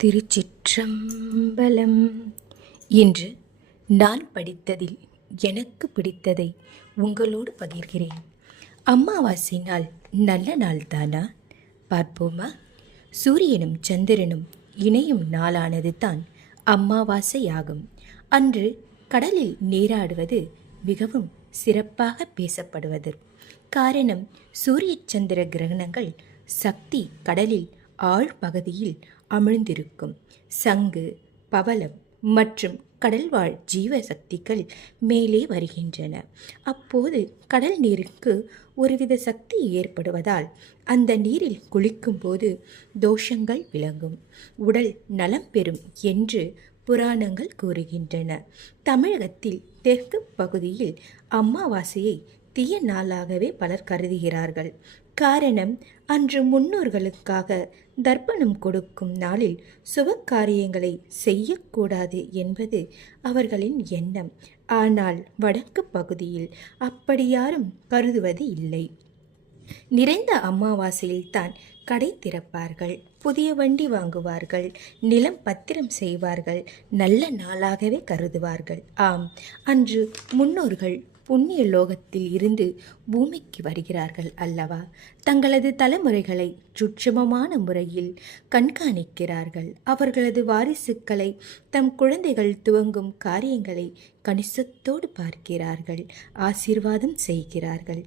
திருச்சிற்றம்பலம். இன்று நான் படித்ததில் எனக்கு பிடித்ததை உங்களோடு பகிர்கிறேன். அமாவாசை நாள் நல்ல நாள் தானா? பார்ப்போமா? சூரியனும் சந்திரனும் இணையும் நாளானது தான் அமாவாசையாகும். அன்று கடலில் நீராடுவது மிகவும் சிறப்பாக பேசப்படுவது காரணம், சூரிய சந்திர கிரகணங்கள் சக்தி கடலில் ஆழ்பகுதியில் அமிழ்ந்திருக்கும். சங்கு, பவளம் மற்றும் கடல்வாழ் ஜீவசக்திகள் மேலே வருகின்றன. அப்போது கடல் நீருக்கு ஒருவித சக்தி ஏற்படுவதால் அந்த நீரில் குளிக்கும்போது தோஷங்கள் விலகும், உடல் நலம் பெறும் என்று புராணங்கள் கூறுகின்றன. தமிழகத்தில் தெற்கு பகுதியில் அமாவாசையை தீய நாளாகவே பலர் கருதுகிறார்கள். காரணம், அன்று முன்னோர்களுக்காக தர்ப்பணம் கொடுக்கும் நாளில் சுப காரியங்களை செய்யக்கூடாது என்பது அவர்களின் எண்ணம். ஆனால் வடக்கு பகுதியில் அப்படி யாரும் கருதுவது இல்லை. நிறைந்த அமாவாசையில்தான் கடை திறப்பார்கள், புதிய வண்டி வாங்குவார்கள், நிலம் பத்திரம் செய்வார்கள், நல்ல நாளாகவே கருதுவார்கள். ஆம், அன்று முன்னோர்கள் புண்ணிய லோகத்தில் இருந்து பூமிக்கு வருகிறார்கள் அல்லவா? தங்களது தலைமுறைகளை சுட்சமமான முறையில் கண்காணிக்கிறார்கள். அவர்களது வாரிசுக்களை, தம் குழந்தைகள் துவங்கும் காரியங்களை கணிசத்தோடு பார்க்கிறார்கள், ஆசீர்வாதம் செய்கிறார்கள்.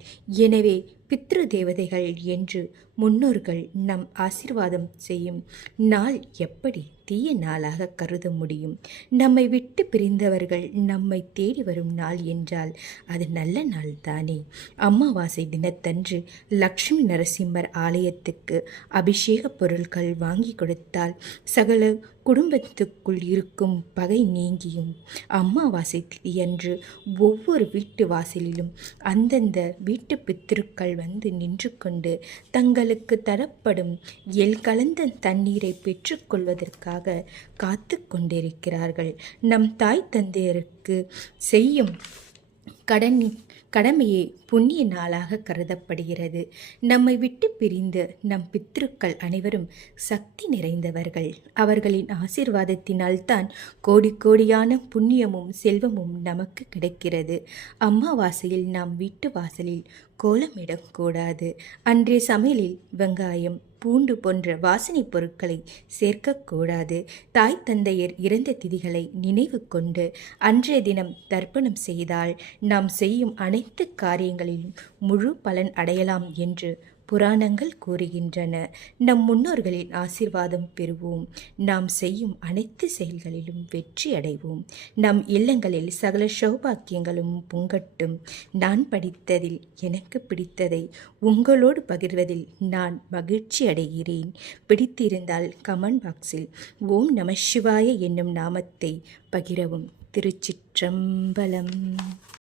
எனவே பித்ரு தேவதைகள் என்று முன்னோர்கள் நம் ஆசீர்வாதம் செய்யும் நாள் எப்படி தீய நாளாக கருத முடியும்? நம்மை விட்டு பிரிந்தவர்கள் நம்மை தேடி வரும் நாள் என்றால் அது நல்ல நாள் தானே. அமாவாசை தினத்தன்று லக்ஷ்மி நரசிம்மர் ஆலயத்துக்கு அபிஷேக பொருட்கள் வாங்கி கொடுத்தால் சகல குடும்பத்துக்குள் இருக்கும் பகை நீங்கியும், அமாவாசை திதியன்று ஒவ்வொரு வீட்டு வாசலிலும் அந்தந்த வீட்டு பித்திருக்கள் வந்து நின்று கொண்டு தங்களுக்கு தரப்படும் எல் கலந்த தண்ணீரை பெற்றுக்கொள்வதற்காக காத்து கொண்டிருக்கிறார்கள். நம் தாய் தந்தையருக்கு செய்யும் கடமையே புண்ணிய நாளாக கருதப்படுகிறது. நம்மை விட்டு பிரிந்த நம் பித்ருக்கள் அனைவரும் சக்தி நிறைந்தவர்கள். அவர்களின் ஆசீர்வாதத்தினால் தான் கோடி கோடியான புண்ணியமும் செல்வமும் நமக்கு கிடைக்கிறது. அமாவாசையில் நாம் வீட்டு வாசலில் கோலமிடக்கூடாது. அன்றைய சமையலில் வெங்காயம், பூண்டு போன்ற வாசனை பொருட்களை சேர்க்கக்கூடாது. தாய் தந்தையர் இறந்த திதிகளை நினைவு கொண்டு அன்றைய தினம் தர்ப்பணம் செய்தால் நாம் செய்யும் அனைத்து காரியங்களிலும் முழு பலன் அடையலாம் என்று புராணங்கள் கூறுகின்றன. நம் முன்னோர்களின் ஆசீர்வாதம் பெறுவோம். நாம் செய்யும் அனைத்து செயல்களிலும் வெற்றி அடைவோம். நம் இல்லங்களில் சகல சௌபாக்கியங்களும் பொங்கட்டும். நான் படித்ததில் எனக்கு பிடித்ததை உங்களோடு பகிர்வதில் நான் மகிழ்ச்சி அடைகிறேன். பிடித்திருந்தால் கமெண்ட் பாக்ஸில் ஓம் நம சிவாய என்னும் நாமத்தை பகிரவும். திருச்சிற்றம்பலம்.